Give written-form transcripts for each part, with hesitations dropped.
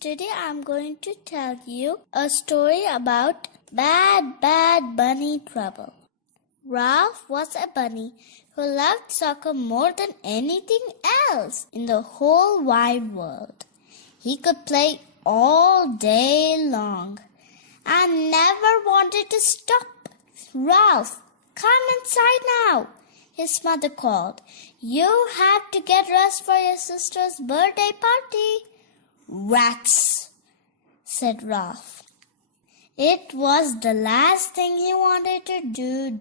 Today I'm going to tell you a story about Bad Bunny Trouble. Ralph was a bunny who loved soccer more than anything else in the whole wide world. He could play all day long and never wanted to stop. Ralph, come inside now, his mother called. You have to get dressed for your sister's birthday party. Rats, said Ralph. It was the last thing he wanted to do.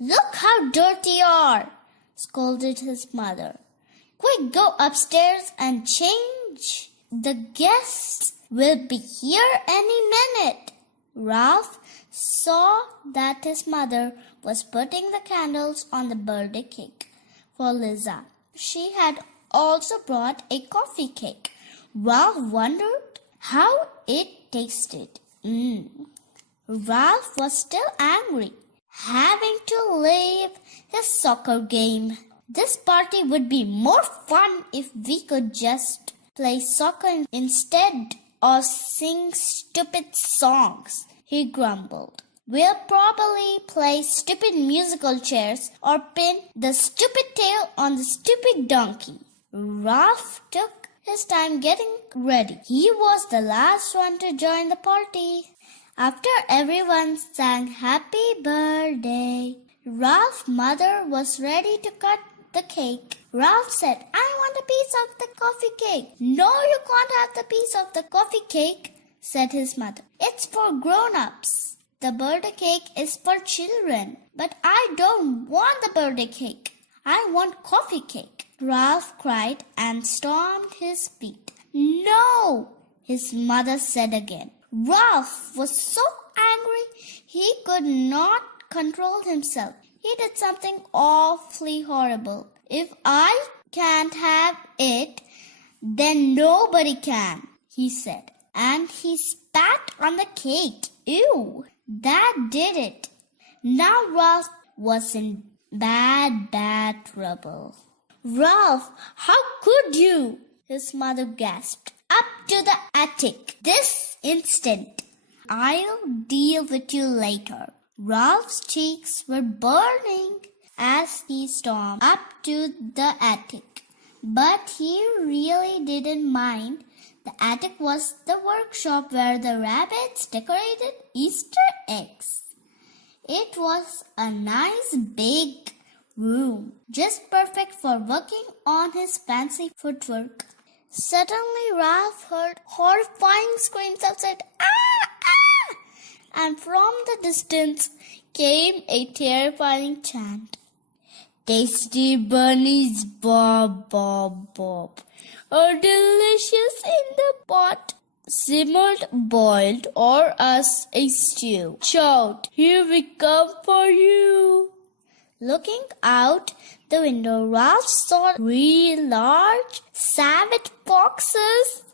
Look how dirty you are, scolded his mother. Quick, go upstairs and change. The guests will be here any minute. Ralph saw that his mother was putting the candles on the birthday cake for Liza. She had also brought a coffee cake. Ralph wondered how it tasted. Ralph was still angry, having to leave his soccer game. This party would be more fun if we could just play soccer instead of sing stupid songs, he grumbled. We'll probably play stupid musical chairs or pin the stupid tail on the stupid donkey. Ralph took his time getting ready. He was the last one to join the party. After everyone sang happy birthday, Ralph's mother was ready to cut the cake. Ralph said, I want a piece of the coffee cake. No, you can't have the piece of the coffee cake, said his mother. It's for grown-ups. The birthday cake is for children. But I don't want the birthday cake. I want coffee cake. Ralph cried and stomped his feet. No, his mother said again. Ralph was so angry he could not control himself. He did something awfully horrible. If I can't have it, then nobody can, he said. And he spat on the cake. Ew, that did it. Now Ralph was in bad trouble. Ralph, how could you? His mother gasped. Up to the attic, this instant. I'll deal with you later. Ralph's cheeks were burning as he stormed up to the attic. But he really didn't mind. The attic was the workshop where the rabbits decorated Easter eggs. It was a nice big room, just perfect for working on his fancy footwork. Suddenly Ralph heard horrifying screams outside, "Ah! Ah!" And from the distance came a terrifying chant. Tasty bunnies, bob, bob, bob, are delicious in the pot. Simmered, boiled, or as a stew. Shout, here we come for you. Looking out the window, Ralph saw 3 large, savage foxes.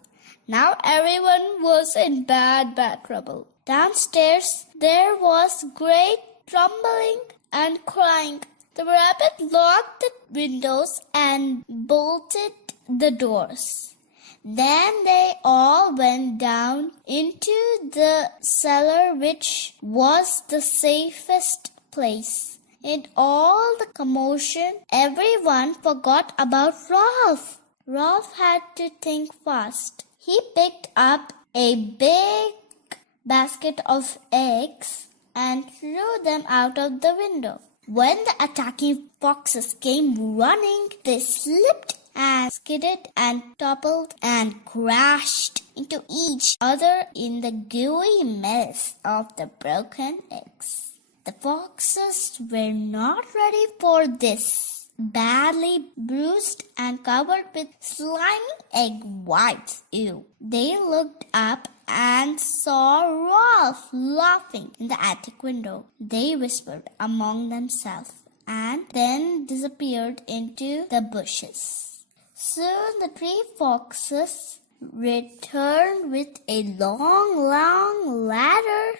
Now everyone was in bad trouble. Downstairs, there was great trembling and crying. The rabbit locked the windows and bolted the doors. Then they all went down into the cellar, which was the safest place. In all the commotion, everyone forgot about Ralph. Ralph had to think fast. He picked up a big basket of eggs and threw them out of the window. When the attacking foxes came running, they slipped and skidded and toppled and crashed into each other in the gooey mess of the broken eggs. The foxes were not ready for this. Badly bruised and covered with slimy egg whites. Ew. They looked up and saw Ralph laughing in the attic window. They whispered among themselves and then disappeared into the bushes. Soon the 3 foxes returned with a long ladder.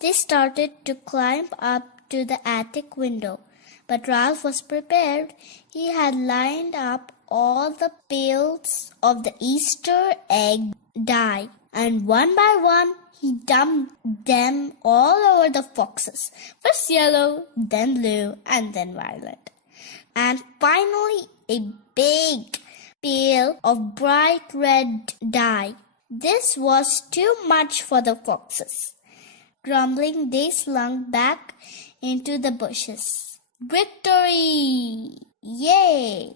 They started to climb up to the attic window, but Ralph was prepared. He had lined up all the pails of the Easter egg dye and one by one he dumped them all over the foxes. First yellow, then blue, and then violet. And finally a big pail of bright red dye. This was too much for the foxes. Grumbling, they slunk back into the bushes. "Victory! Yay!"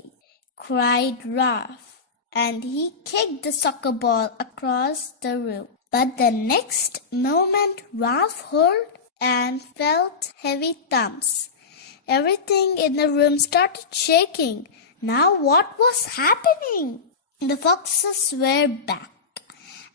cried Ralph, and he kicked the soccer ball across the room. But the next moment Ralph heard and felt heavy thumps. Everything in the room started shaking. Now what was happening? The foxes were back,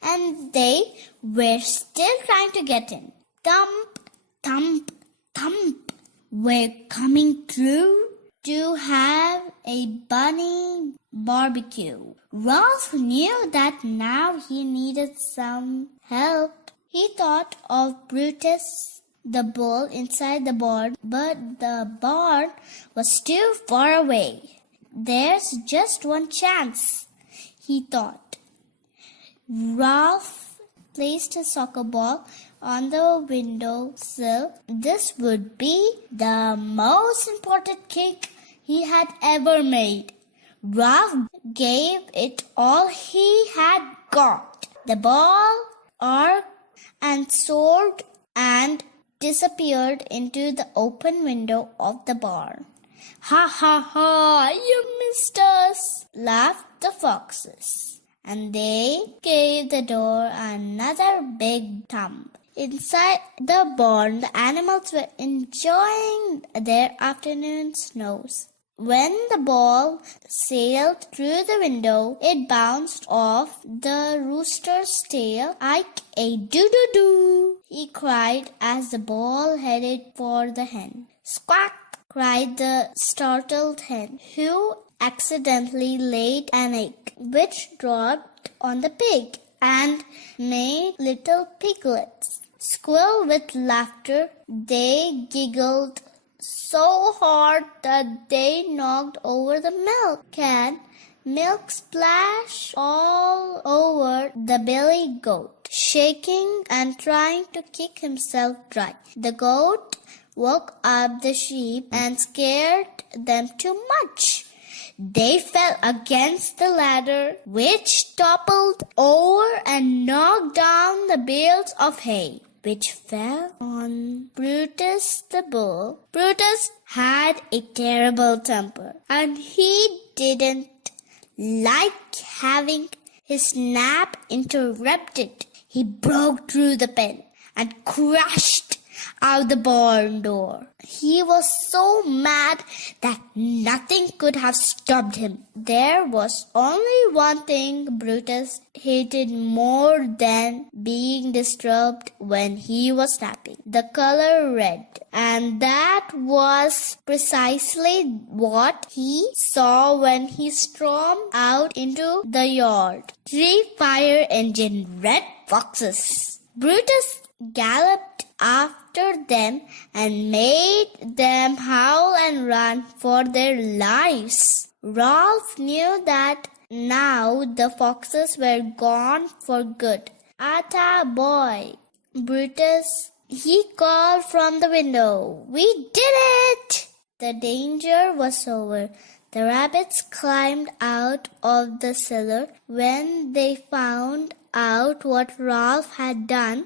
and they were still trying to get in. Thump, thump, thump were coming through to have a bunny barbecue. Ralph knew that now he needed some help. He thought of Brutus the bull inside the barn, but the barn was too far away. There's just one chance, he thought. Ralph placed his soccer ball on the windowsill. This would be the most important kick he had ever made. Ralph gave it all he had got. The ball arced and soared and disappeared into the open window of the barn. "Ha ha ha, you missed us," laughed the foxes, and they gave the door another big thump. Inside the barn, the animals were enjoying their afternoon snooze. When the ball sailed through the window, it bounced off the rooster's tail. "Ike a doo-doo-doo," he cried as the ball headed for the hen. "Squawk!" cried the startled hen, who accidentally laid an egg, which dropped on the pig and made little piglets squeal with laughter. They giggled so hard that they knocked over the milk can. Milk splashed all over the billy goat, shaking and trying to kick himself dry. The goat woke up the sheep and scared them too much. They fell against the ladder, which toppled over and knocked down the bales of hay, which fell on Brutus the bull. Brutus had a terrible temper, and he didn't like having his nap interrupted. He broke through the pen and crashed out the barn door. He was so mad that nothing could have stopped him. There was only one thing Brutus hated more than being disturbed when he was napping: the color red. And that was precisely what he saw when he stormed out into the yard. 3 fire engine red foxes. Brutus galloped after them and made them howl and run for their lives. Ralph knew that now the foxes were gone for good. "Atta boy, Brutus," he called from the window. "We did it!" The danger was over. The rabbits climbed out of the cellar. When they found out what Ralph had done,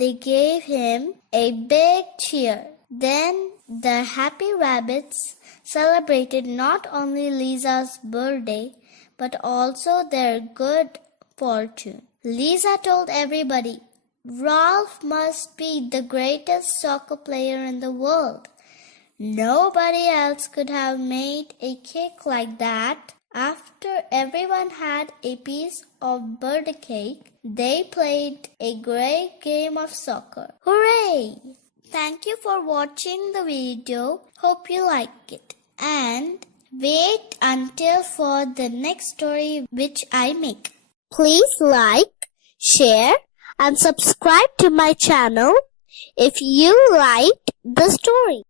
they gave him a big cheer. Then the happy rabbits celebrated not only Lisa's birthday, but also their good fortune. Lisa told everybody, "Ralph must be the greatest soccer player in the world. Nobody else could have made a kick like that." After everyone had a piece of birthday cake, they played a great game of soccer. Hooray! Thank you for watching the video. Hope you like it. And wait until for the next story which I make. Please like, share, and subscribe to my channel if you liked the story.